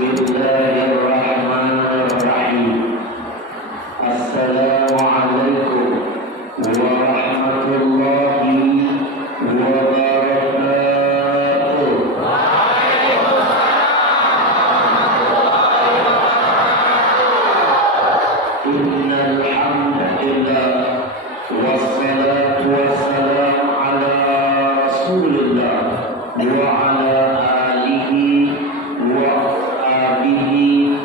Bismillahirrahmanirrahim. Assalamualaikum warahmatullahi wabarakatuh. Innal hamdalillah wassalatu wassalamu ala Rasulillah wa ala alihi wa ashabihi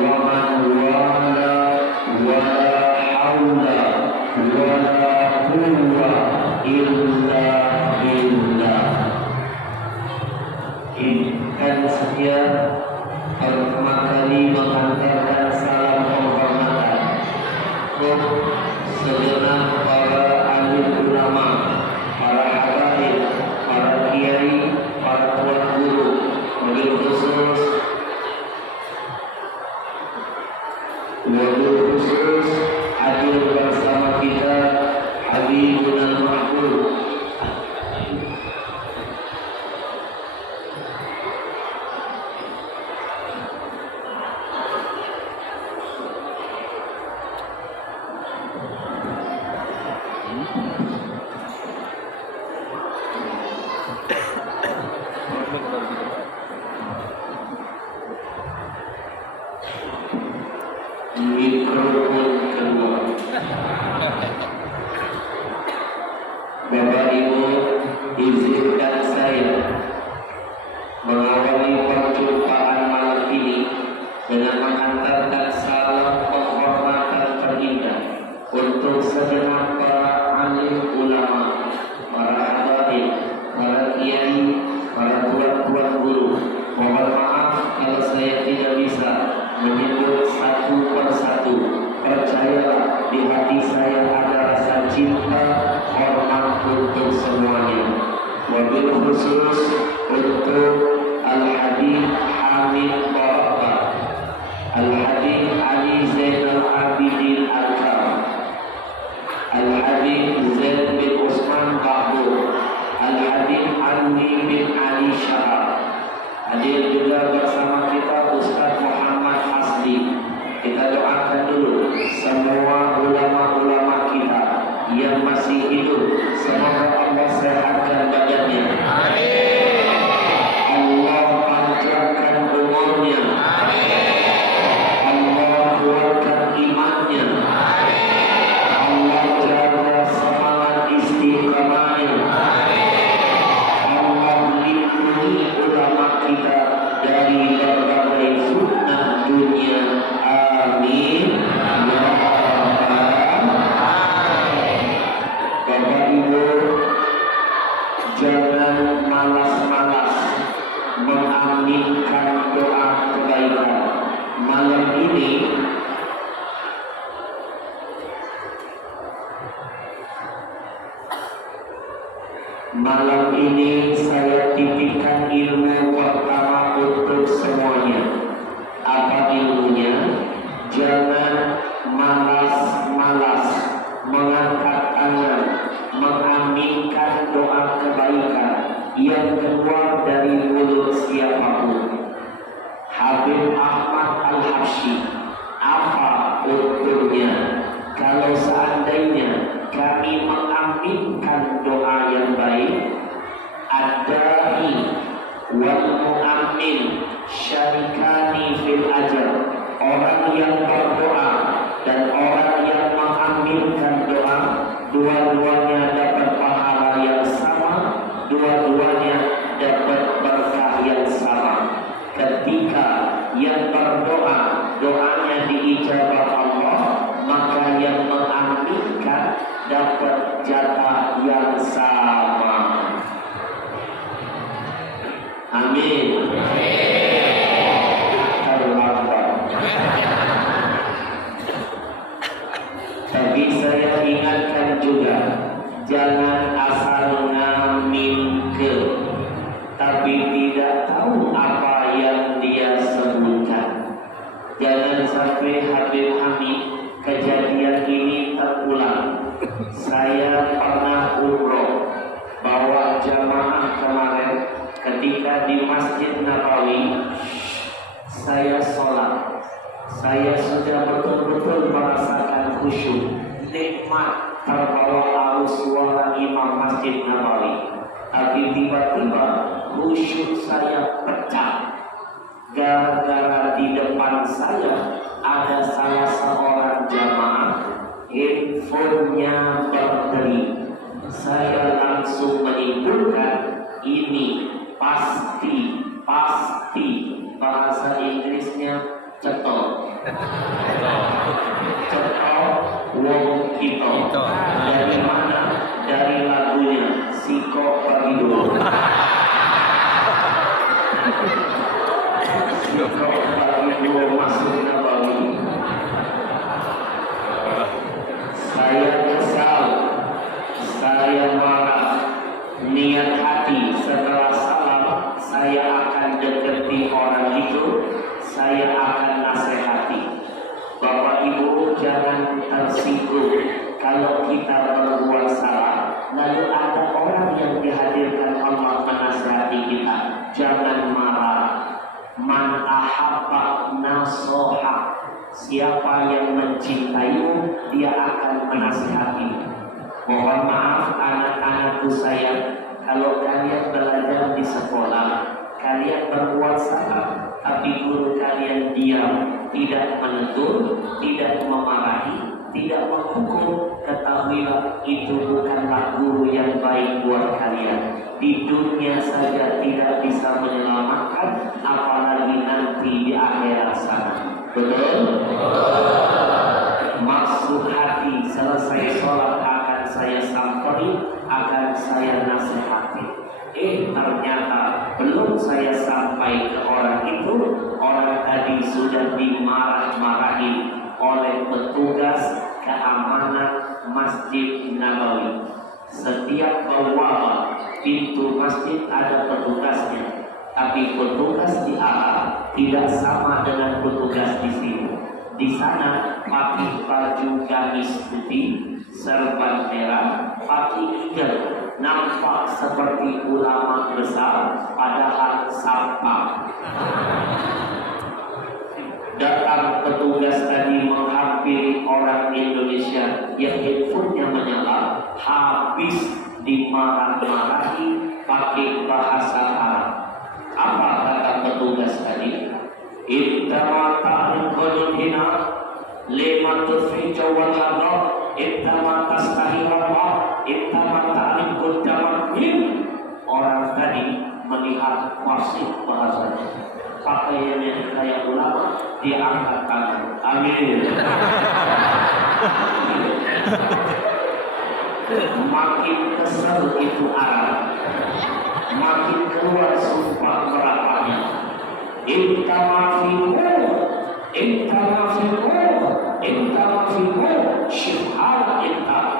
wa man wala wa la haula wa la quwwata illa billah. Ikan setia pertama kali mengantarkan salam penghormatan untuk segenap para alim ulama, para habaib, para kiai, para tuan guru, wabil khusus hadir bersama kita Habibuna Mahmud. Mikrofon kedua. Bapak Ibu, izinkan saya mengawali perjumpaan malam ini dengan mengantarkan salam penghormatan terindah untuk segenap para alim ulama, para habaib, para kiai, para tuan-tuan guru. Mohon maaf kalau saya tidak bisa menyebut satu persatu. Percayalah, di hati saya ada rasa cinta, hormat untuk semuanya. Wabil khusus untuk Al-Habib Hamid Barakah, Al-Habib Ali Zainal Abidin Al-Kam, Al-Habib Zaid bin Usman Bahur, Al-Habib Ali bin Ali Syahab. Hadir juga bersama kita Ustaz Muhammad Asli. Kita doakan dulu semua ulama-ulama kita yang masih hidup, semoga Allah sehatkan badannya. Amin. Allah panjangkan umurnya. Amin. Allah kuatkan imannya. Amin. Allah jaga semangat istiqamahnya. Allah lindungi ulama kita dari berbagai fitnah dunia. Amin. Bapak Ibu, jangan malas-malas mengaminkan doa kebaikan. Malam ini saya titipkan ilmu pertama untuk semuanya. Apa ilmunya? Jangan malas-malas mengangkat tangan, mengaminkan doa kebaikan yang keluar dari mulut siapapun. Habib Ahmad Al-Habsyi, apa untungnya kalau seandainya kami mengaminkan doa yang baik? Ad-da'i wal mu'ammin syarikani fil ajr. Orang yang berdoa dan orang yang mengaminkan doa, dua-duanya dapat pahala yang sama, dua-duanya dapat berkah yang sama. Ketika yang berdoa, doanya diijabah Allah, maka yang mengaminkan dapat jatah yang sama. Amin. Tapi saya ingatkan juga, jangan asal ngamin ke, tapi tidak tahu apa yang dia sebutkan. Jangan sampai Habib Hamid kejadian ini terulang. Saya pernah umroh bawa jamaah kemarin ketika di Masjid Nabawi. saya sholat, saya sudah betul-betul merasakan khusyuk, nikmat terbawa arus suara imam Masjid Nabawi. Tapi tiba-tiba khusyuk saya pecah gara-gara di depan saya ada salah seorang jamaah handphonenya berderi. Saya langsung menyimpulkan ini pasti bahasa Inggrisnya cetok wong kita. Dari mana? Dari lagunya Siko Pagido. Siko Pagido masuk Nabawi. Saya kesal, saya marah, niat hati setelah salam saya akan dekati orang itu, saya akan nasihati. Bapak Ibu jangan tersinggung kalau kita berbuat salah, lalu ada orang yang dihadirkan Allah menasihati kita. Jangan marah. Man ahabba nasoha, siapa yang mencintaimu dia akan menasihati. Mohon maaf anak-anakku sayang, kalau kalian belajar di sekolah, kalian berbuat salah, tapi guru kalian diam, tidak menegur, tidak memarahi, tidak menghukum, ketahuilah itu bukanlah guru yang baik buat kalian. Di dunia saja tidak bisa menyelamatkan, apalagi nanti di akhirat sana. Betul? Maksud hati selesai sholat akan saya samperi, akan saya nasihati. Ternyata belum saya sampai ke orang itu, orang tadi sudah dimarah-marahi oleh petugas keamanan Masjid Nabawi. Setiap bawah pintu masjid ada petugasnya, tapi petugas di Arab tidak sama dengan petugas di sini. Di sana pakai baju gamis putih, serban merah, pakai hijab, nampak seperti ulama besar, padahal sampah. Datang petugas tadi menghampiri orang Indonesia yang handphonenya menyala, habis dimarah-marahi pakai bahasa Arab. Apa kata petugas tadi? Ittama ta'lim qadun hina lima tufija wal hadar ittama tastahi Allah ittama ta'lim qaddamat min. Orang tadi melihat fasih bahasanya, pakaiannya kayak ulama, dia angkat tangan. Amin. Makin kesel itu Arab, makin keluar sumpah merapanya. Intamafimu syifhala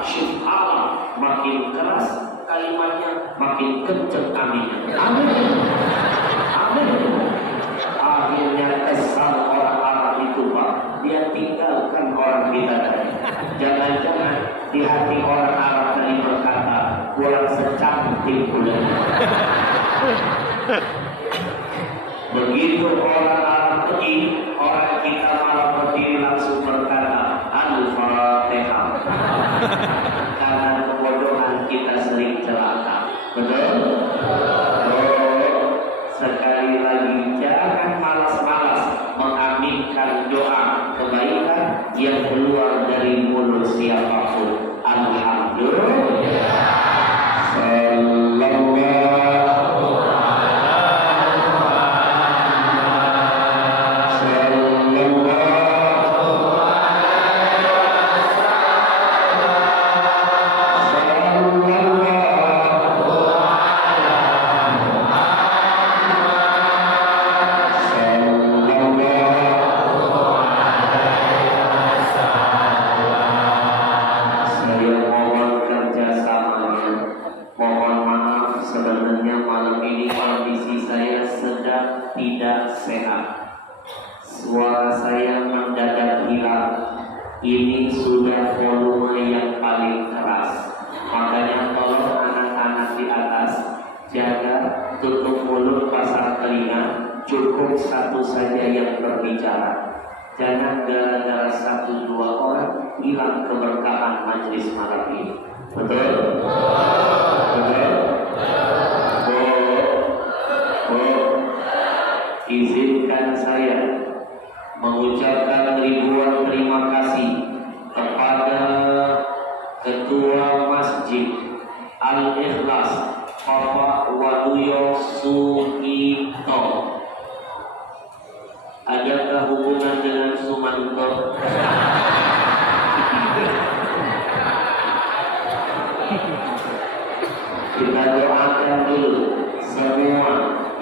syifhala. Makin keras kalimatnya, makin kenceng. Amin. Akhirnya kesal orang Arab itu, Pak. Dia tinggalkan orang kita tadi. Jangan-jangan di hati orang Arab tadi berkata, kurang secantik bulan. Begitu orang Arab pergi, orang kita malah berdiri langsung berkata Al-Fatihah. Karena kebodohan kita sering celaka. Betul? Sekali lagi jangan malas-malas mengaminkan doa kebaikan yang keluar dari mulut siapapun. Alhamdulillah. Saya hilang keberkahan majelis malam ini. Betul? Betul? Izinkan saya mengucapkan ribuan terima kasih kepada Ketua Masjid Al-Ikhlas Bapak Waluyo Sugito. Adakah hubungan dengan Sumanto? Kita doakan dulu semua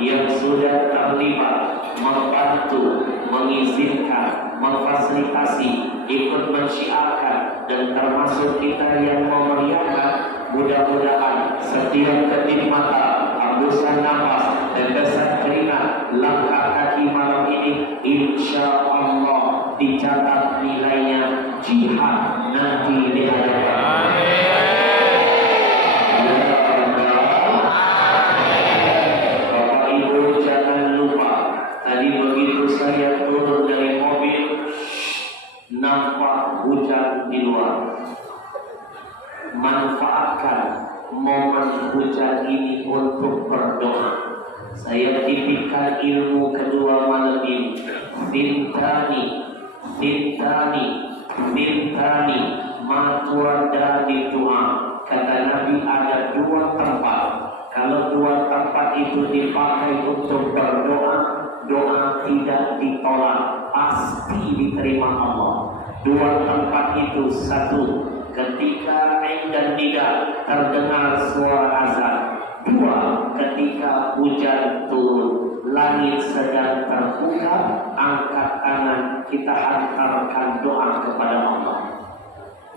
yang sudah terlibat, membantu, mengizinkan, memfasilitasi, ikut mensyiarkan, dan termasuk kita yang memeriahkan. Mudah-mudahan setiap ketip mata, hembusan nafas, dan desas keringat langkah kaki malam ini insya Allah dicatat nilainya jihad nanti di hadapan. Bapak Ibu jangan lupa, tadi begitu saya turun dari mobil nampak hujan di luar. Manfaatkan momen hujan ini untuk berdoa. Saya titipkan ilmu kedua malam ini. Bintani maturadani doa. Kata Nabi ada dua tempat. Kalau dua tempat itu dipakai untuk berdoa, doa tidak ditolak, pasti diterima Allah. Dua tempat itu, satu, ketika dan tidak terdengar suara azan. Dua, ketika hujan turun, langit sedang terbuka, angkat tangan, kita hantarkan doa kepada Allah.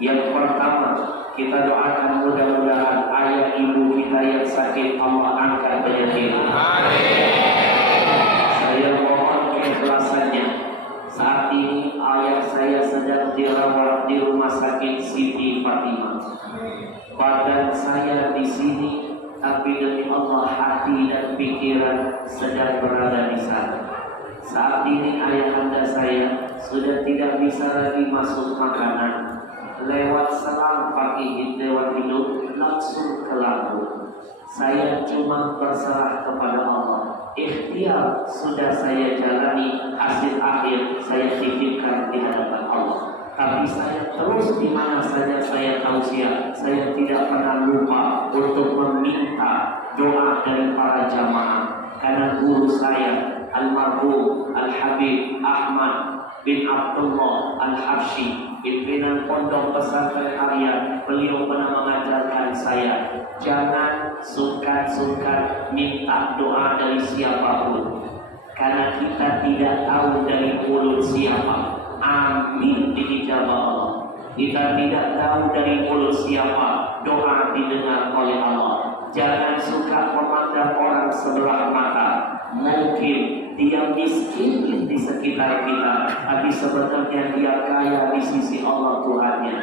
Yang pertama, kita doakan mudah-mudahan ayah ibu kita yang sakit Allah angkat penyakit. Saya mohon keikhlasannya. Saat ini ayah saya sedang dirawat di rumah sakit Siti Fatimah. Badan saya di sini, tapi demi Allah hati dan pikiran sedang berada di sana. Saat ini ayahanda saya sudah tidak bisa lagi masuk makanan. Lewat selang pagi lewat hidup langsung ke lambung. Saya cuma berserah kepada Allah. Ikhtiar sudah saya jalani, hasil akhir saya titipkan di hadapan Allah. Tapi saya terus di mana saja saya tausiah, saya tidak pernah lupa untuk meminta doa dari para jamaah. Karena guru saya almarhum Al-Habib Ahmad bin Abdullah Al-Habsyi, pimpinan Pondok Pesantren Arya, beliau pernah mengajarkan saya, jangan sungkan-sungkan minta doa dari siapapun, karena kita tidak tahu dari mulut siapa. Amin dijabah Allah. Kita tidak tahu dari mulut siapa, doa didengar oleh Allah. Jangan suka memandang orang sebelah mata. Mungkin dia miskin di sekitar kita, tapi sebenarnya dia kaya di sisi Allah Tuhannya.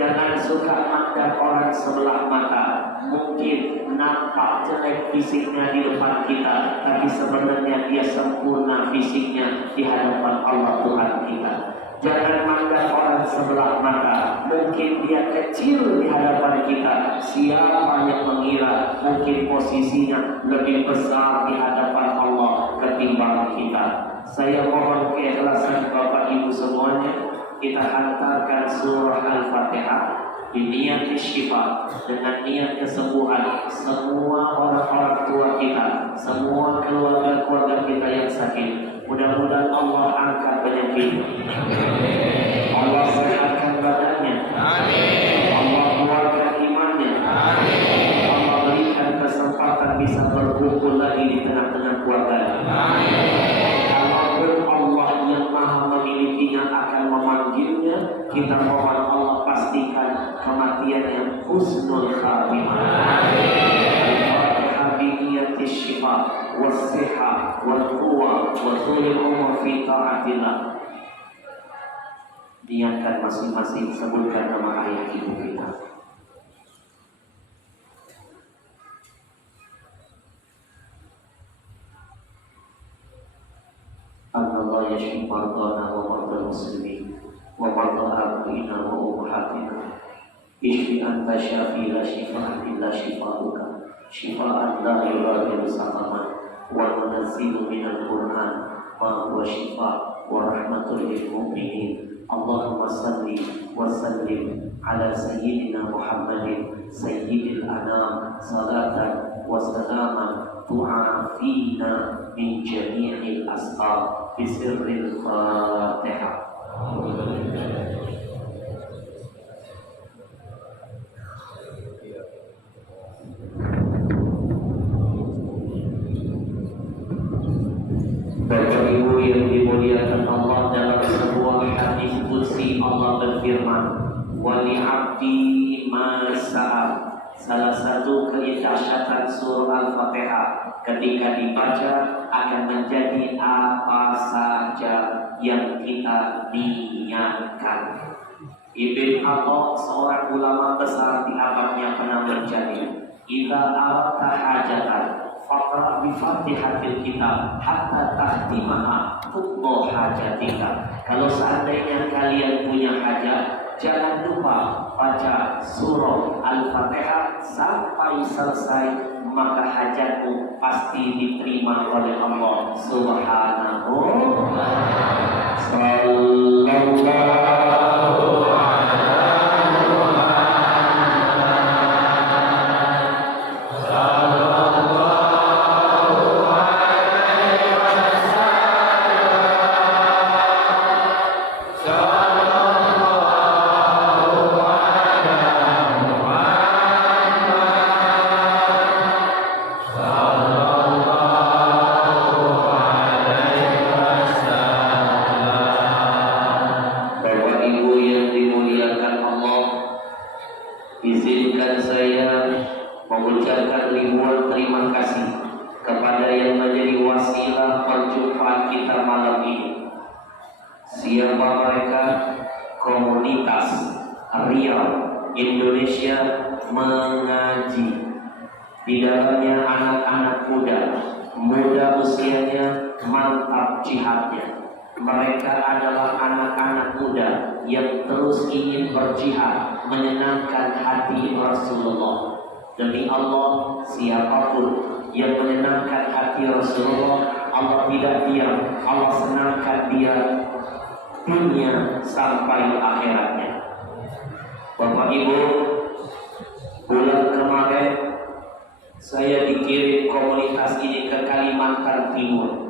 Jangan suka memandang orang sebelah mata. Mungkin nampak jelek fisiknya di depan kita, tapi sebenarnya dia sempurna fisiknya di hadapan Allah Tuhan kita. Jangan mandang orang sebelah mata. Mungkin dia kecil di hadapan kita. Siapa yang mengira mungkin posisinya lebih besar di hadapan Allah ketimbang kita. Saya mohon keikhlasan Bapak Ibu semuanya. Kita hantarkan surah Al-Fatihah niat syifa, dengan niat kesembuhan semua orang-orang tua kita, semua keluarga-keluarga kita yang sakit. Mudah-mudahan Allah angkat penyakit, Allah sehatkan badannya, Allah kuatkan imannya, Allah berikan kesempatan bisa berkumpul lagi di tengah-tengah keluarga. Kalaupun Allah yang maha memilikinya akan memanggilnya, kita mohon Allah pastikan kematian yang husnul khatimah. Al-Fatihah bi niyati syifa was-sihah wal-quwwah wa thulil umur fi ta'atillah. Niatkan masing-masing, sebutkan nama ayah ibu kita. Allah yashfi mardana wa mardal muslimin wa marda abaina wa Ishfi anta syafi la shifaa illa shifauka shifaan la yughadiru saqama wa nunazzilu minal Qur'an ma huwa shifaa wa rahmatul lil mu'minin. Allahumma salli wa sallim ala sayyidina Muhammadin sayyidil anam salatan wa salaman tu'afina min jami'il asqam bisirril Fatihah. Bapak Ibu yang dimuliakan Allah, dalam sebuah hadis qudsi Allah berfirman, "Wa li 'abdi ma sa'a." Salah satu kedahsyatan surah Al-Fatihah ketika dibaca akan menjadi apa saja yang kita niatkan. Ibn Atta, seorang ulama besar di abadnya, pernah menjadi, "Idza aradta hajatan faqra bi Fatihatil kitab hatta tahtimaha tuqda hajatika." Kalau seandainya kalian punya hajat, jangan lupa baca surah Al-Fatihah sampai selesai, maka hajatmu pasti diterima oleh Allah Subhanahu wa ta'ala. Izinkan saya mengucapkan ribuan terima kasih kepada yang menjadi wasilah perjumpaan kita malam ini. Siapa mereka? Komunitas Riau Indonesia Mengaji. Di dalamnya anak-anak muda usianya, mantap jihadnya. Mereka adalah anak-anak muda yang terus ingin berjihad menyenangkan hati Rasulullah. Demi Allah, siapapun yang menyenangkan hati Rasulullah, Allah tidak diam, Allah senangkan dia dunia sampai akhiratnya. Bapak Ibu, bulan kemarin saya dikirim komunitas ini ke Kalimantan Timur.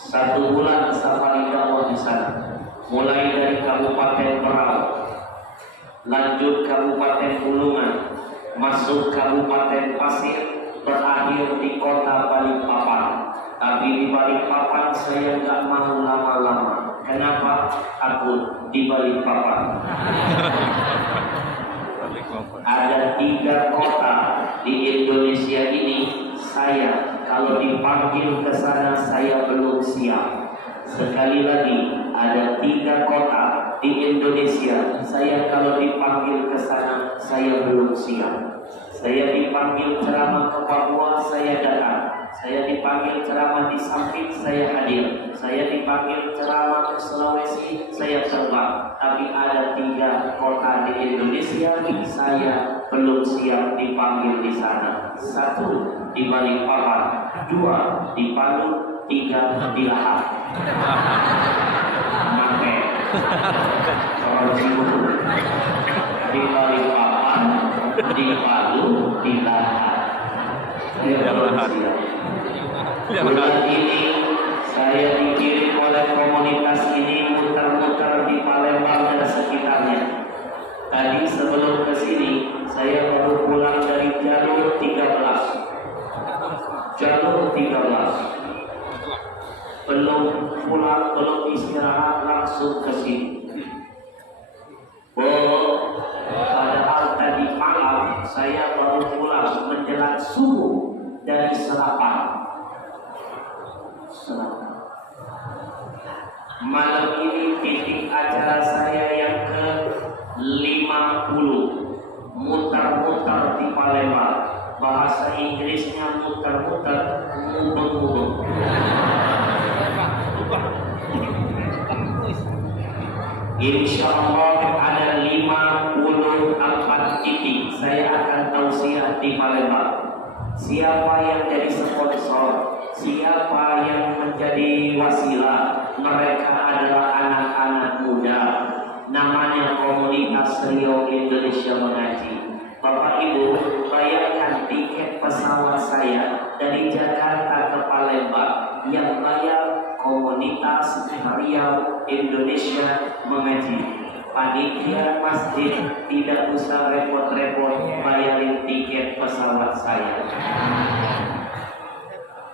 1 bulan safari dakwah di sana, mulai dari Kabupaten Berau, lanjut Kabupaten Bulungan, masuk Kabupaten Pasir, berakhir di kota Balikpapan. Tapi di Balikpapan saya nggak mau lama-lama. Kenapa? Takut di Balikpapan. Ada 3 kota di Indonesia ini, saya kalau dipanggil ke sana saya belum siap. Sekali lagi, ada 3 kota di Indonesia, saya kalau dipanggil ke sana saya belum siap. Saya dipanggil ceramah ke Papua, saya datang. Saya dipanggil ceramah di Sampit, saya hadir. Saya dipanggil ceramah ke Sulawesi, saya terbang. Tapi ada 3 kota di Indonesia, saya belum siap dipanggil di sana. 1 di Balikpapan, 2 di Palu, 3 di Lahar. Maka orang Cibubur, di Balikpapan, di Palu, di Lahar. Saya belum siap. Bulan ini saya dikirim oleh komunitas ini muter-muter di Palembang dan sekitarnya. Tadi sebelum ke sini saya baru pulang dari jalur 13. Belum pulang, belum istirahat, langsung ke sini. Padahal tadi malam saya baru pulang menjelang subuh dari Serapan. Malam ini titik acara saya yang ke-50, muter-muter di Palembang. Bahasa Inggrisnya muter-muter, mubeng-mubeng. Insya Allah ada 54 di Palembang. Siapa yang jadi sponsor, siapa yang menjadi wasilah, mereka adalah anak-anak muda. Namanya Komunitas Rio Indonesia Mengaji. Bapak Ibu, bayangkan tiket pesawat saya dari Jakarta ke Palembang yang bayar Komunitas Rio Indonesia Mengaji. Panitia masjid tidak usah repot-repot bayarin tiket pesawat saya.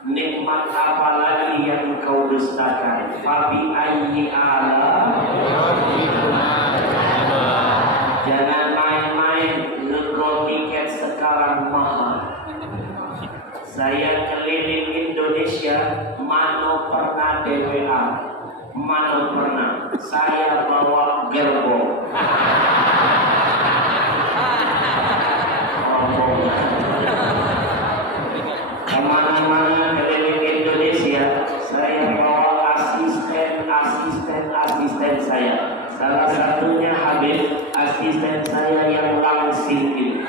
Nikmat apa lagi yang kau dustakan? Fabi ayyi ala. Jangan main-main, nego tiket sekarang mahal. Saya keliling Indonesia, mana pernah DWA, mana pernah saya bawa gerbong. Kemana-mana keliling Indonesia, saya bawa asisten saya. Salah satunya Habib, asisten saya yang langsing ini.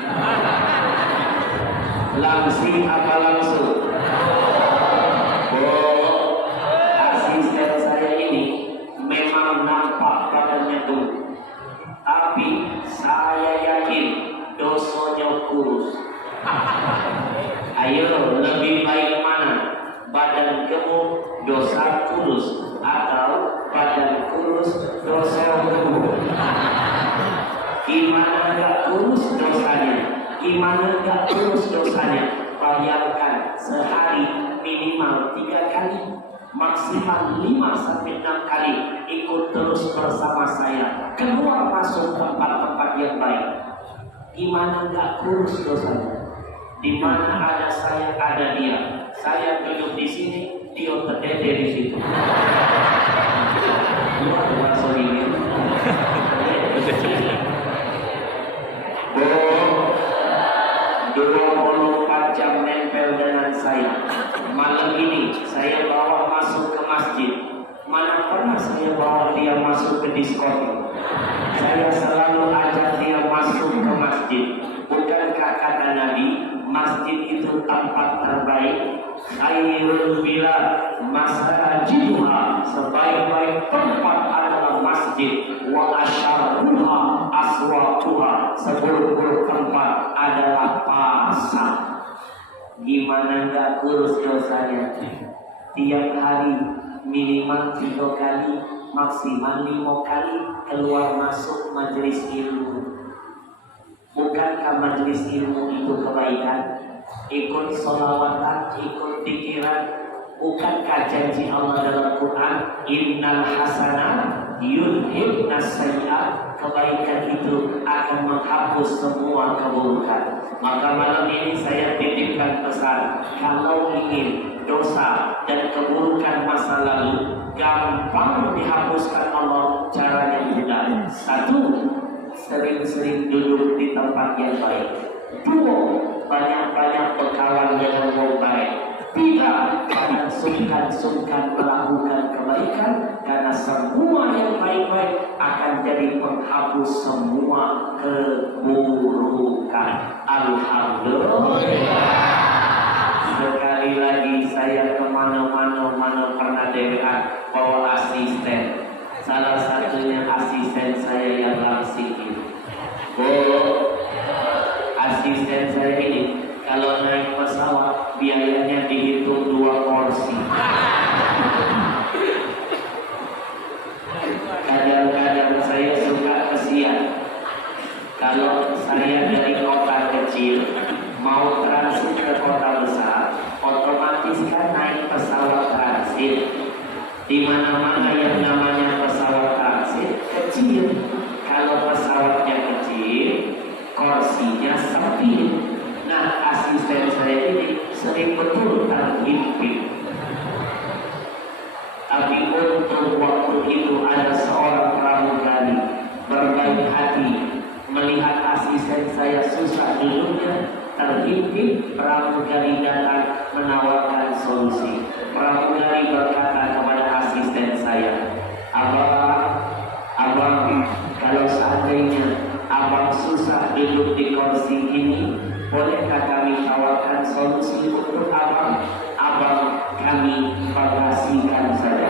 Langsing apa langsung? Oh, asisten saya ini memang nampak badannya tuh, tapi saya yakin dosanya kurus. Ayo, lebih baik mana? Badan gemuk, dosa kurus, atau badan kurus, dosa gemuk? Gimana gak kurus dosanya? Gimana gak kurus dosanya? Bayangkan sehari minimal 3 kali, maksimal 5-6 kali ikut terus bersama saya keluar masuk tempat-tempat yang baik. Gimana gak kurus dosanya? Di mana ada saya, ada dia. Saya duduk di sini, dia terdede di situ. Luar biasa ini. 24 jam nempel dengan saya. Malam ini saya bawa masuk ke masjid. Mana pernah saya bawa dia masuk ke diskotik? Saya selalu ajak dia masuk ke masjid. Bukankah kata Nabi, masjid itu tempat terbaik? Khairul bilad masajiduha, sebaik-baik tempat adalah masjid. Wa asyarruha aswaquha, seburuk-buruk tempat adalah pasar. Gimana gak kurus dosanya? Tiap hari minimal 3 kali, maksimal 5 kali keluar masuk majelis ilmu. Bukankah majelis ilmu itu kebaikan? Ikut sholawatan, ikut pikiran. Bukankah janji Allah dalam Quran, innal hasanat yudhibnas sayyi'at, kebaikan itu akan menghapus semua keburukan. Maka malam ini saya titipkan pesan, kalau ingin dosa dan keburukan masa lalu gampang dihapuskan Allah, caranya mudah. 1, sering-sering duduk di tempat yang baik. 2, banyak-banyak berkawan dengan orang baik. 3, jangan sungkan-sungkan melakukan kebaikan, karena semua yang baik-baik akan jadi penghapus semua keburukan. Alhamdulillah. Sekali lagi saya kemana-mana pernah DWA bawa asisten. Salah satunya asisten saya yang langsing ini. Oh, asisten saya ini kalau naik pesawat biayanya dihitung 2 porsi. Kadang-kadang saya suka kesian. Kalau saya dari kota kecil mau transit ke kota besar, otomatis kan naik pesawat transit. Di mana-mana yang namanya pesawat transit kecil. Kalau pesawatnya kecil, kursinya sempit. Nah, asisten saya ini sering betul terhimpit. Tapi untuk waktu itu ada seorang pramugari berbaik hati melihat asisten saya susah duduknya, terhimpit. Pramugari datang menawarkan solusi. Pramugari berkata kepada asisten saya, abang, kalau seandainya abang susah duduk di kursi ini, Bolehkah kami tawarkan solusi untuk abang? Abang kami bagasikan saja.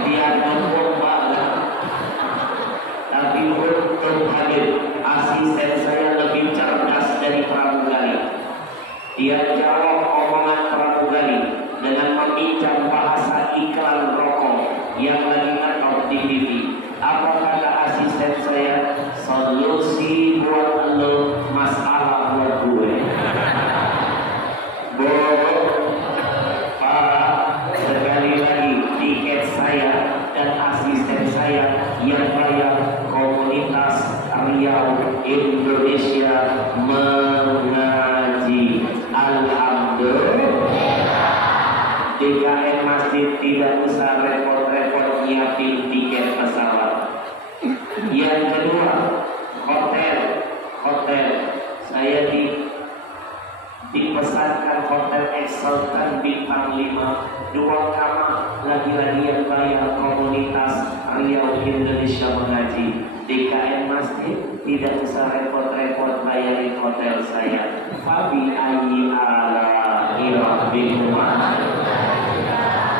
Dia nombor banget. Tapi untuk hadir, asisten saya lebih cerdas dari pramugari. Dia jawab omongan pramugari dengan meminjam bahasa iklan rokok yang lagi ngetop di TV. Apa kata asisten saya? Solusi buat lo, masalah buat gue. Pak, sekali lagi tiket saya dan asisten saya yang bayar komunitas Riau Indonesia mengaji. Alhamdulillah. DKM Masjid tidak usah repot-repot nyiapin tiket pesawat. Yang kedua, hotel. Saya dipesankan hotel Exaltan bintang 5, 2 kamar, lagi-lagi yang bayar komunitas Riau Indonesia mengaji. DKM Masjid tidak usah repot-repot bayarin hotel saya. Fabi ayyi ala rabbikuma.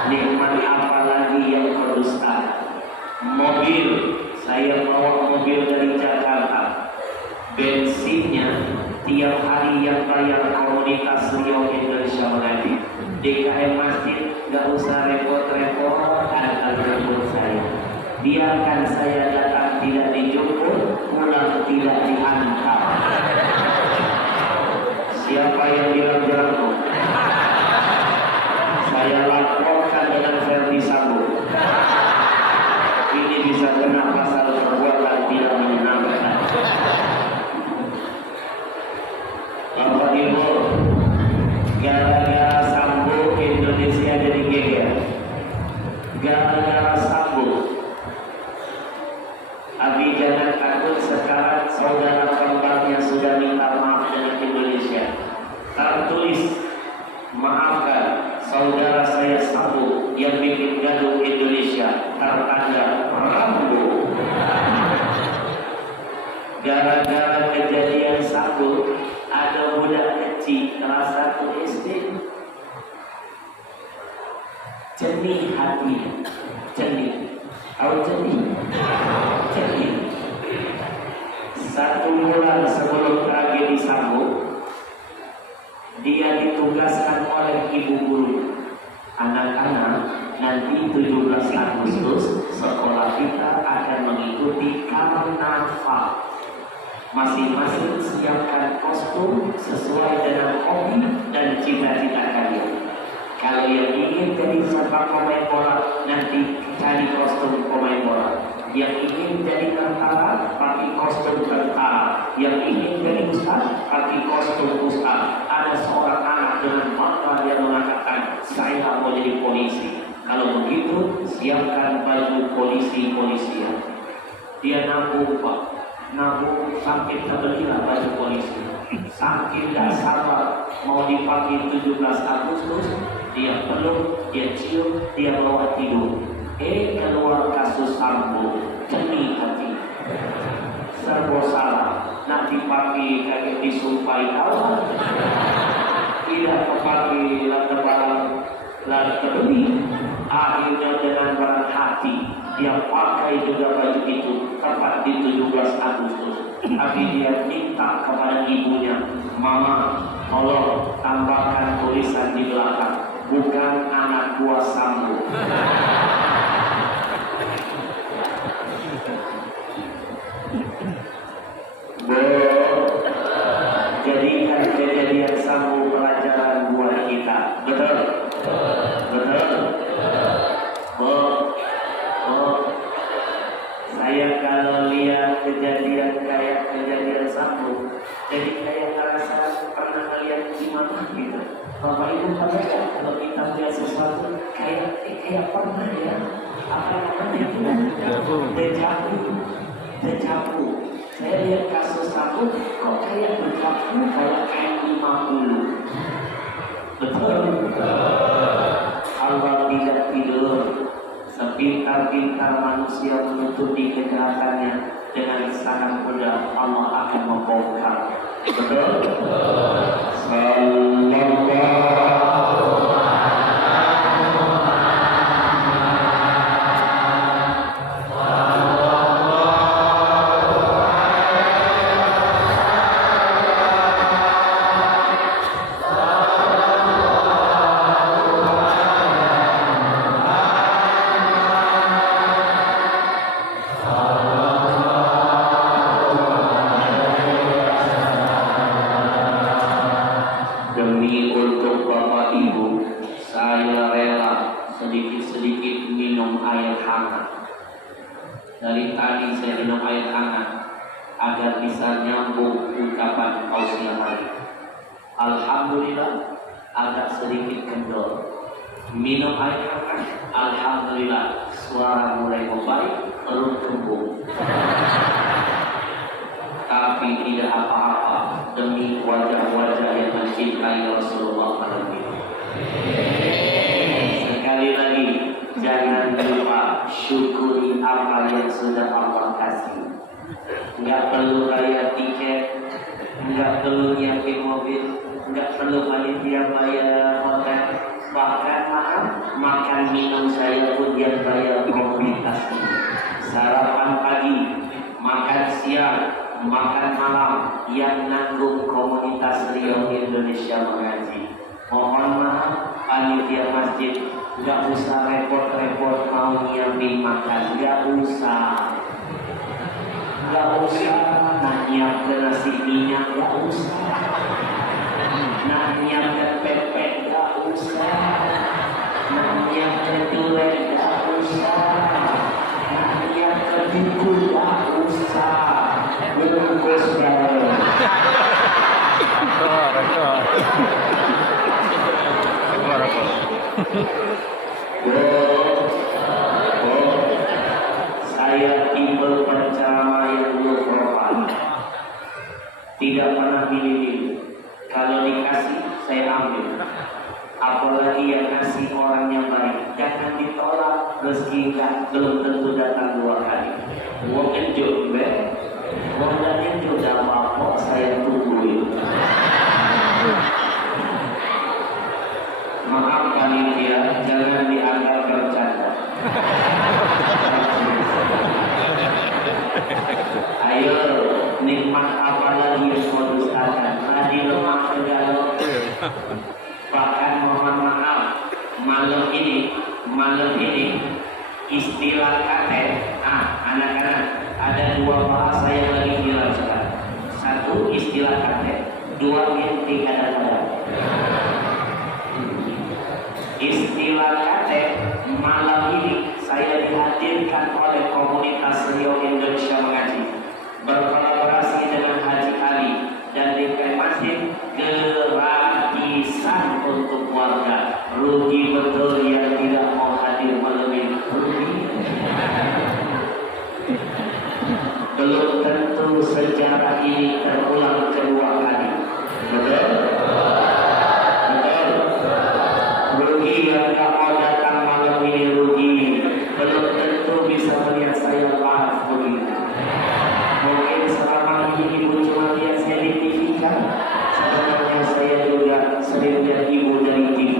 Nikmat apa lagi yang berdusta? Mobil, saya bawa mobil dari Jakarta. Bensinnya tiap hari yang bayar komunitas Riau Indonesia mengaji. DKM Masjid gak usah repot-repot antar jemput saya. Biarkan saya datang tidak dijemput, pulang tidak diantar. Siapa yang bilang jalanku? Saya laporkan dengan Verdi Sambo. Ini bisa kena pasal perbuatan tidak menyenangkan. Bapak Ibu, gara-gara Sambo Indonesia jadi geger. Gara-gara Sambo, Abi jangan takut, sekarang saudara kembarnya sudah minta maaf dengan Indonesia. Tertulis, maafkan saudara saya Sambo yang bikin gaduh Indonesia, tertanda Rambo. Gara-gara kejadian Sambo, ada budak kecil kelas 1 SD, jernih hati, jernih. Tahu jernih? Jernih. 1 bulan sebelum tragedi Sambo, dia ditugaskan oleh ibu guru. Anak-anak, nanti 17 Agustus sekolah kita akan mengikuti karnaval. Masing-masing siapkan kostum sesuai dengan hobi dan cita-cita kalian. Kalau yang ingin jadi sepak pemain bola, nanti cari kostum pemain bola. Yang ingin jadi tentara, pakai kostum tentara. Yang ingin jadi ustaz, pakai kostum ustaz. Ada seorang anak dengan bangga yang mengatakan, saya mau jadi polisi. Kalau begitu, siapkan baju polisi-polisian. Dia nabung, Pak. Nabung sampai terbelilah baju polisi. Saking gak sabar mau dipakai 17 Agustus, dia peluk, dia cium, dia bawa tidur. Keluar kasus Sambo, jernih hati. Serba salah, nak dipakai kayak disumpahi kawan. Tidak kepakai barang terbeli. Akhirnya dengan berat hati dia pakai juga baju itu tepat di 17 Agustus. Tapi dia minta kepada ibunya, Mama, tolong tambahkan tulisan di belakang, bukan anak buah Sambo. Jadikan kejadian Sambo pelajaran buat kita. Betul? Betul? Saya kalau lihat kejadian kayak kejadian Sambo, jadi kayak ngerasa pernah melihat di mana gitu. Bapak Ibu percaya kalau kita lihat sesuatu kayak pernah ya, apa namanya itu? Dejavu. Saya lihat kasus Sambo kok kayak dejavu, kayak 50. Betul? Allah tidak tidur. Sepintar-pintar manusia menutupi kejahatannya dengan sangat mudah Allah akan membongkar. Betul? Sallallahu dari tadi saya minum air hangat agar bisa nyambung ucapan tausiah hari. Alhamdulillah agak sedikit kendor. Minum air hangat, alhamdulillah suara mulai membaik, perut kembung. Tapi tidak apa-apa demi wajah-wajah yang mencintai Rasulullah SAW. Sekali lagi, jangan lupa syukuri apa yang sudah Allah kasih. Enggak perlu bayar tiket, enggak perlu nyiapin mobil, enggak perlu panitia bayar hotel. Bahkan makan minum saya pun yang bayar komunitas ini. Sarapan pagi, makan siang, makan malam yang nanggung komunitas Riau Indonesia Mengaji. Mohon maaf panitia masjid, nggak usah repot-repot mau nyiapin makan, nggak usah nak nyiapkan nasi minyak, nggak usah nak nyiapkan pepek, nggak usah nak nyiapkan dulek, nggak usah nak nyiapkan buku, nggak usah bungkus bareng. Saya tipe penceramah yang berkorban, tidak pernah pilih-pilih. Kalau dikasih saya ambil, apalagi yang kasih orang yang baik. Jangan ditolak, rezeki belum tentu datang 2 kali. Wong enjuk be, wong dan enjuk apa saya tungguin. Maaf panitia, jangan dianggap bercanda. Ayo, nikmat apa lagi yang mau diusahakan? Tadi lemah segala. Bahkan mohon maaf, malam ini istilah kate. Anak-anak, ada 2 bahasa yang lagi hilang sekarang. 1 istilah kate, 2 inti kadang-kadang. Istilah kate malam ini saya dihadirkan oleh komunitas Riau Indonesia Mengaji berkolaborasi dengan Haji Ali dan DP Masjid gratisan untuk warga. Rugi betul yang tidak mau hadir malam ini, rugi. Belum tentu sejarah ini terulang kedua kali. Betul? Rugi yang tak mau datang malam ini, rugi. Belum tentu bisa melihat saya live begini. Mungkin selama ini ibu cuma lihat saya di TV kan? Sebenarnya saya juga sering lihat ibu dari TV.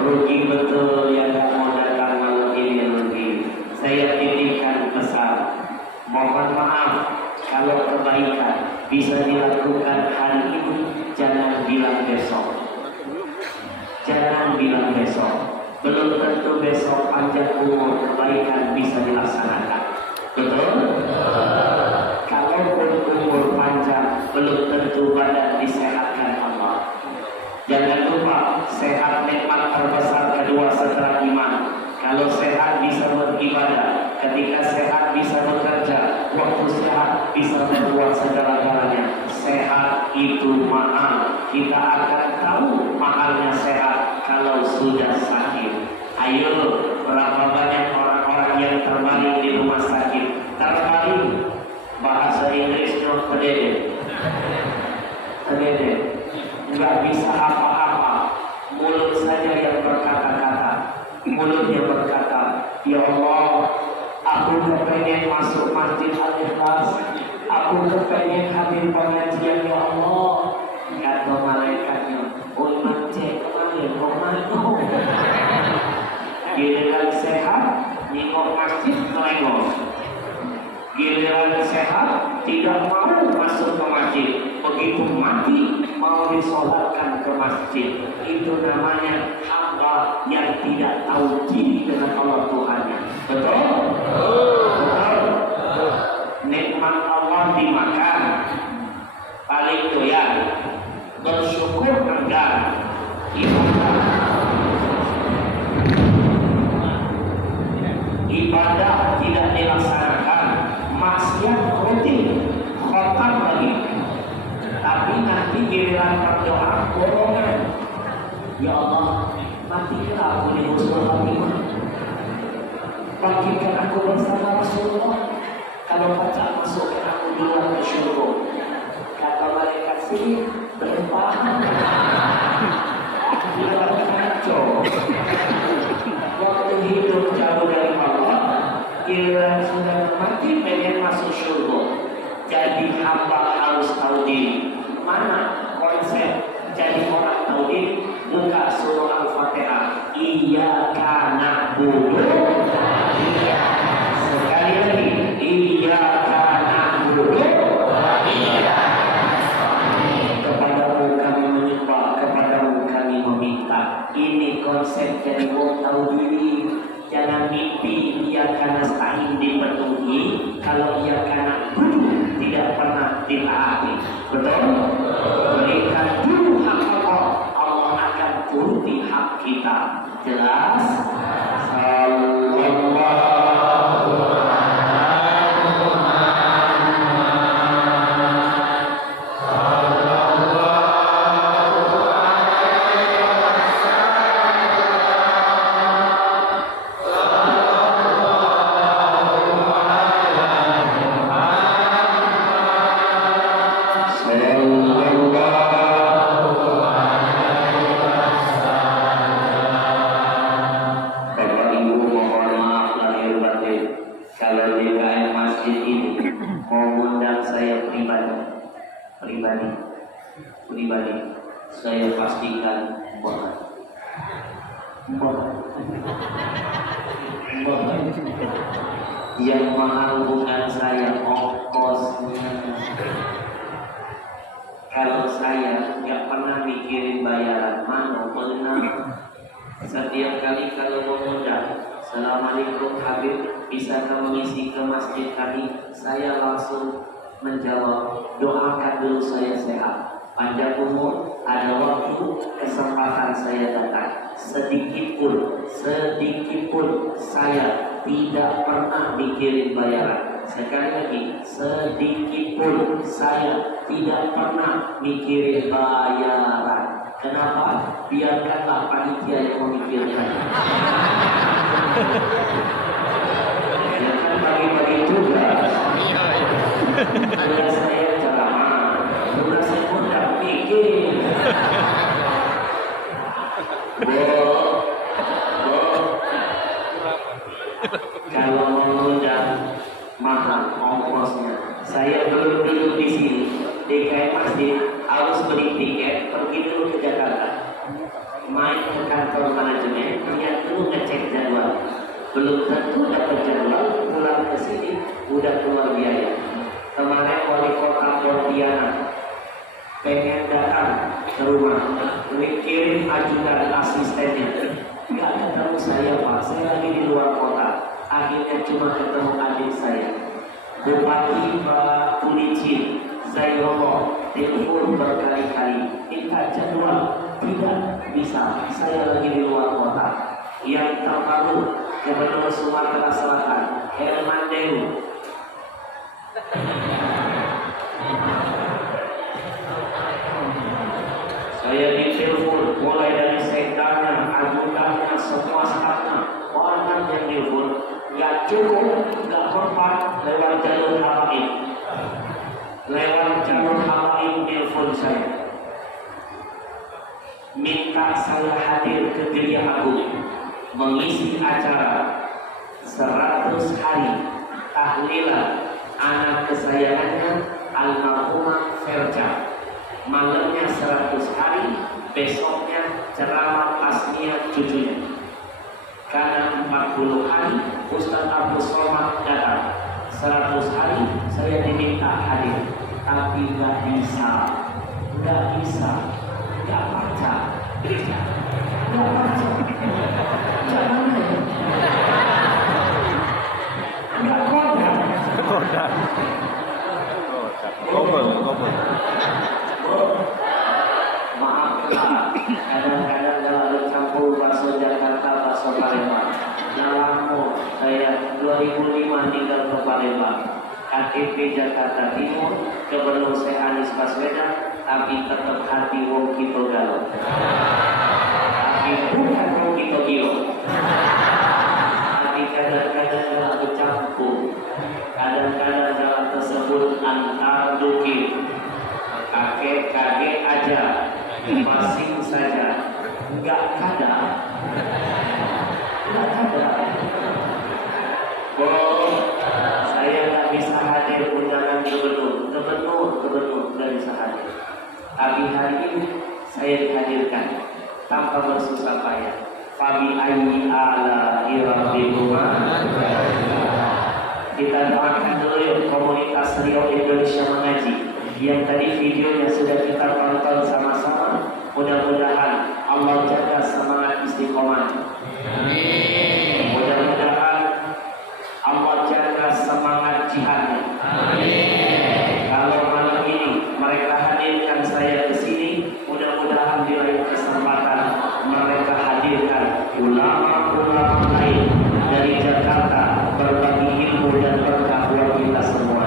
Rugi betul yang tak mau datang malam ini, rugi. Saya titipkan pesan, mohon maaf kalau kebaikan bisa dilakukan hari ini, jangan bilang besok. Jangan bilang besok. Belum tentu besok panjang umur kebaikan bisa dilaksanakan. Betul? Kalaupun umur panjang, belum tentu badan disehatkan Allah. Jangan lupa, sehat nikmat terbesar kedua setelah iman. Kalau sehat bisa beribadah, ketika sehat bisa bekerja, waktu sehat bisa membuat segala-galanya. Sehat itu mahal. Kita akan tahu mahalnya sehat kalau sudah sakit. Ayo, berapa banyak orang-orang yang terbaring di rumah sakit? Terbaring, bahasa Inggrisnya pedede, nggak bisa apa-apa. Mulut saja yang berkata-kata. Mulutnya berkata, ya Allah, aku Aku kepengen masuk masjid Al-Ikhlas. Aku kepengen hadir pengajian ya Allah. Kata malaikatnya, umat cek kemarin Romano. Giliran sehat, nengok masjid melengos. Giliran sehat, tidak mau masuk ke masjid. Begitu mati, mau disolatkan ke masjid. Itu namanya hamba yang tidak tahu diri dengan Allah Tuhannya. Betul? Betul. Nikmat Allah dimakan, paling doyan. Bersyukur enggak. Ibadah tidak dilaksanakan, maksiat rutin, khotam lagi. Tapi nanti giliran berdoa borongan. Ya Allah, matilah aku di husnul khatimah. Bangkitkan aku bersama Rasulullah. Kalau baca masukkan aku duluan ke syurga. Kata malaikat sini berpahan. Dia kacau. Waktu hidup jauh dari Allah, giliran sudah mati pengen masuk syurga. Jadi hamba harus tahu diri. Mana konsep jadi orang tahu diri? Buka surah Al-Fatihah. Iyyaka na'budu. Sekali lagi. Iyyaka na'budu. Kepadamu kami menyembah, kepadamu kami meminta. Ini konsep jadi orang tahu diri. Jangan mimpi iyyaka nasta'in dipenuhi kalau iyyaka na'budu tidak pernah ditaati. Betul? Berikan dulu hak Allah, Allah akan turuti hak kita. Jelas? Pribadi, saya pastikan yang mahal bukan saya, ongkosnya. Kalau saya nggak pernah mikirin bayaran, mana benar. Setiap kali kalau mengundang, Assalamualaikum Habib, bisakah mengisi ke masjid kami? Saya langsung menjawab, doakan dulu saya sehat. Panjang umur, ada waktu, kesempatan saya datang. Sedikit pun saya tidak pernah mikirin bayaran. Sekali lagi, sedikit pun saya tidak pernah mikirin bayaran. Kenapa? Biarkanlah panitia yang memikirkan. Biarkan bagi-bagi tugas. Tugas saya ceramah, tugas saya pun tak mikir. Kalau mengundang mahal ongkosnya. Saya belum duduk di sini, DKI Masjid harus beli tiket pergi dulu ke Jakarta, main ke kantor manajemen, lihat dulu ngecek jadwal. Belum tentu dapat jadwal, pulang ke sini udah keluar biaya. Kemarin wali kota Pontianak pengen datang ke rumah, kirim ajudan asistennya, nggak ketemu saya Pak, saya lagi di luar kota. Akhirnya cuma ketemu adik saya, Bupati Pak Tulicin Zairullah, telepon berkali-kali minta jadwal, tidak bisa, saya lagi di luar kota. Yang terbaru Gubernur Sumatera Selatan Herman Dehu, saya ditelepon mulai dari sekdanya, ajudannya, semua stafnya, orang yang telepon nggak cukup, nggak mempan lewat jalur habaib. Lewat jalur habaib telepon saya, minta saya hadir ke Geria Agung mengisi acara 100 hari tahlilan anak kesayangannya almarhumah Verja. Malamnya 100 hari, besoknya ceramah tasmiyah cucunya. Karena 40 hari Ustaz Abdul Somad datang, 100 hari saya diminta hadir, tapi nggak bisa, nggak baca, nggak kodam. Maaflah, kadang-kadang dalam campur bakso Jakarta, bakso Palembang. Lama saya 2005 tinggal ke Palembang, KTP Jakarta Timur, Gubernur saya Anies Baswedan, tapi tetap hati wong kita galau. Tapi bukan wong kita gila. Tapi kadang-kadang dalam bercampur, kadang-kadang dalam tersebut antar duki, kakek aja, masing saja, enggak ada. Saya nggak bisa hadir undangan gubernur nggak bisa hadir. Tapi hari ini saya dihadirkan tanpa bersusah payah. Fabi ayyi ala rabbikuma. Kita doakan dulu yuk komunitas Riau Indonesia Mengaji yang tadi videonya sudah kita tonton sama-sama. Mudah-mudahan Allah jaga semangat istiqomah. Amin. Mudah-mudahan Allah jaga semangat jihadnya. Amin. Kalau malam ini mereka hadirkan saya ke sini, mudah-mudahan di lain kesempatan mereka hadirkan ulama-ulama lain dari Jakarta berbagi ilmu dan berkah buat kita semua.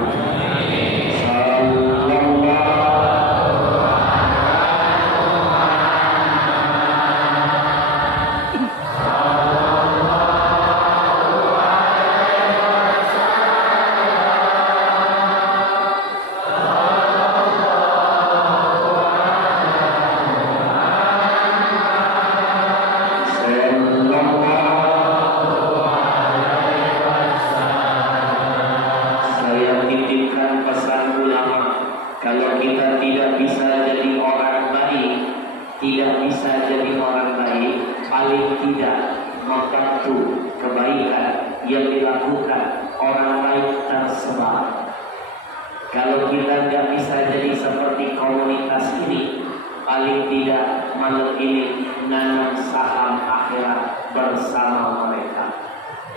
Kalau kita nggak bisa jadi seperti komunitas ini, paling tidak malam ini nanam saham akhirat bersama mereka.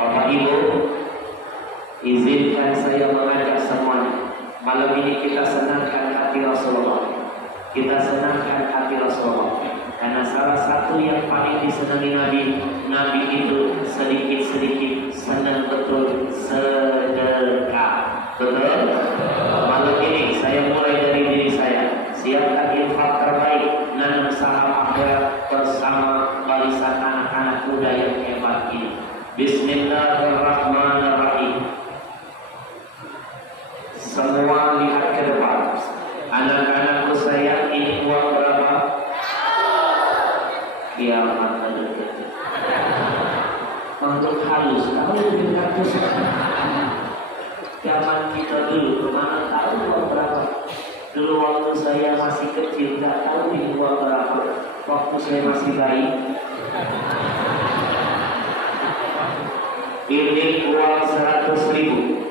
Bapak Ibu, izinkan saya mengajak semuanya. Malam ini kita senangkan hati Rasulullah. Kita senangkan hati Rasulullah. Karena salah satu yang paling disenangi Nabi itu sedikit-sedikit senang betul sedekah. Betul? Malam ini saya mulai dari diri saya. Siapkan infak terbaik, nanam saham akhirat bersama barisan anak-anak muda yang hebat ini. Bismillahirrahmanirrahim. Semua lihat ke depan. Anak-anakku sayang, ini uang berapa? Kiamat ada dekat. Makhluk halus, kamu lebih halus. Zaman kita dulu, kemana tahu uang berapa? Dulu waktu saya masih kecil, nggak tahu ini uang berapa. Waktu saya masih bayi. Ini uang 100.000.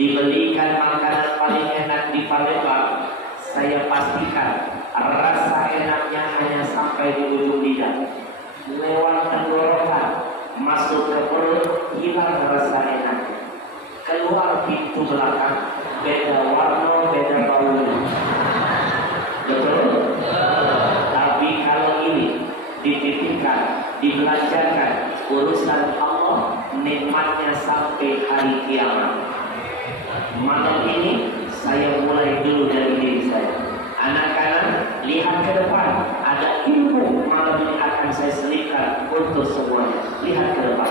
Dibelikan makanan paling enak di Palembang. Saya pastikan rasa enaknya hanya sampai di ujung lidah. Lewat tenggorokan, masuk ke perut, hilang rasa enaknya. Keluar pintu belakang, beda warna, beda baunya. Betul? Tapi kalau ini dititipkan, dibelanjakan, urusan Allah, nikmatnya sampai hari kiamat. Malam ini saya mulai dulu dari diri saya. Anak-anak, lihat ke depan. Ada ilmu malam ini akan saya selipkan untuk semuanya. Lihat ke depan.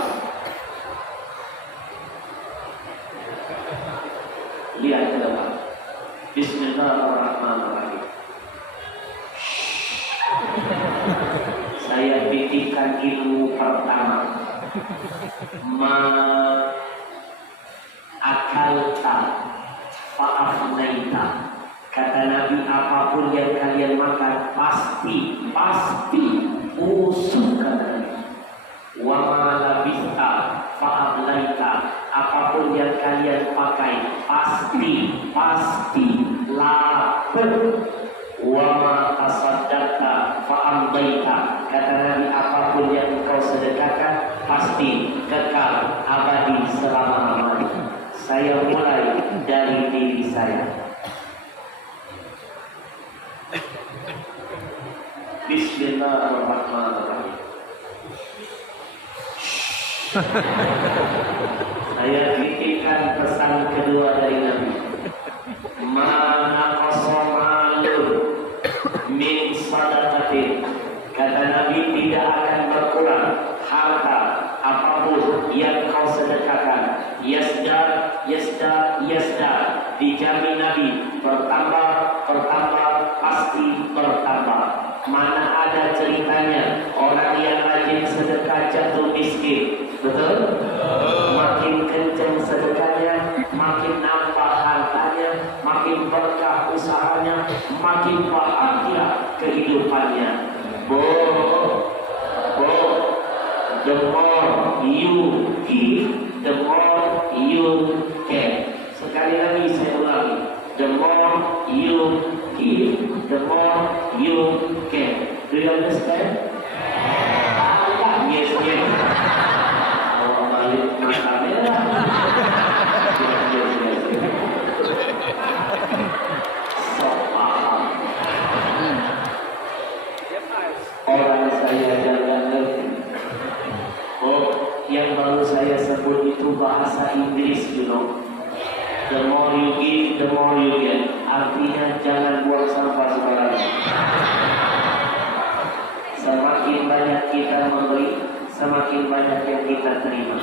Lihat ke depan. Bismillahirrahmanirrahim. Saya titipkan ilmu pertama. akalta fa'afnaita. Kata Nabi, apapun yang kalian makan pasti busuk, kata Nabi. Wa ma labista fa'ablaita. Apapun yang kalian pakai pasti lapar. Wa ma tasaddaqta fa'amdaita. Kata Nabi, apapun yang engkau sedekahkan pasti kekal abadi selama-lamanya. Saya mulai dari diri saya. Bismillahirrahmanirrahim. Saya titipkan pesan kedua dari Nabi. Mana qasamalun min sadaqatin. Kata Nabi, tidak akan berkurang harta apapun yang kau sedekahkan. Yasdad. Dijamin Nabi, bertambah, pasti bertambah. Mana ada ceritanya orang yang rajin sedekah jatuh miskin, betul? Makin kencang sedekahnya, makin nambah hartanya, makin berkah usahanya, makin bahagia kehidupannya. The more you give, the more you get. Sekali lagi saya ulangi. The more you give, the more you get. Do you understand? Yes. Awak balik ke kamera. Yes. So paham. Orang saya jangan ngerti. Yang baru saya sebut itu bahasa Inggris, you know. The more you give, the more you get. Artinya jangan buang sampah sembarangan. Semakin banyak kita memberi, semakin banyak yang kita terima.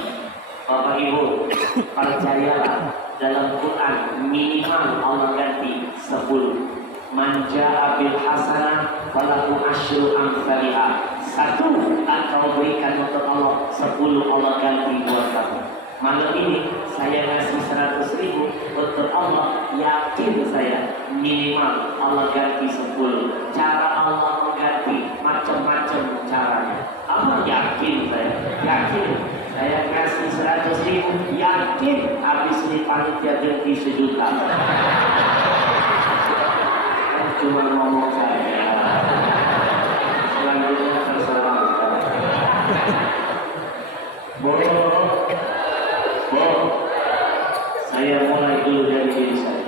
Bapak Ibu, percayalah, dalam Quran minimal Allah ganti 10. Manja abil hasanah walahu asyru amsalihah. 1 engkau berikan untuk Allah, 10 Allah ganti buat kamu. Malam ini saya ngasih 100.000 untuk Allah, yakin saya minimal Allah ganti 10. Cara Allah mengganti macam-macam caranya. Allah yakin saya ngasih 100.000, yakin habis ini panitia ganti 1 juta. Cuma ngomong saya. Selanjutnya terserah. Saya mulai dulu dari diri saya.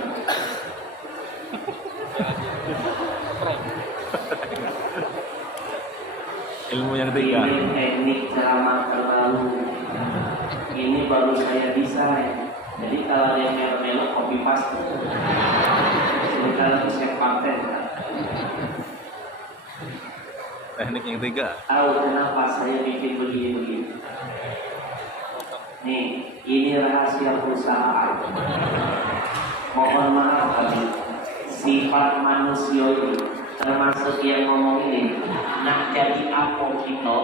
Ilmu yang ketiga. Ini teknik ceramah terbaru. Ini baru saya desain. Jadi kalau yang melo-melo copy paste. Kalau saya paten. Teknik yang ketiga. Tahu kenapa saya bikin begini? Nih, ini rahasia perusahaan. Mohon maaf tadi, sifat manusia ini, termasuk yang ngomong ini, nak jadi apa kita?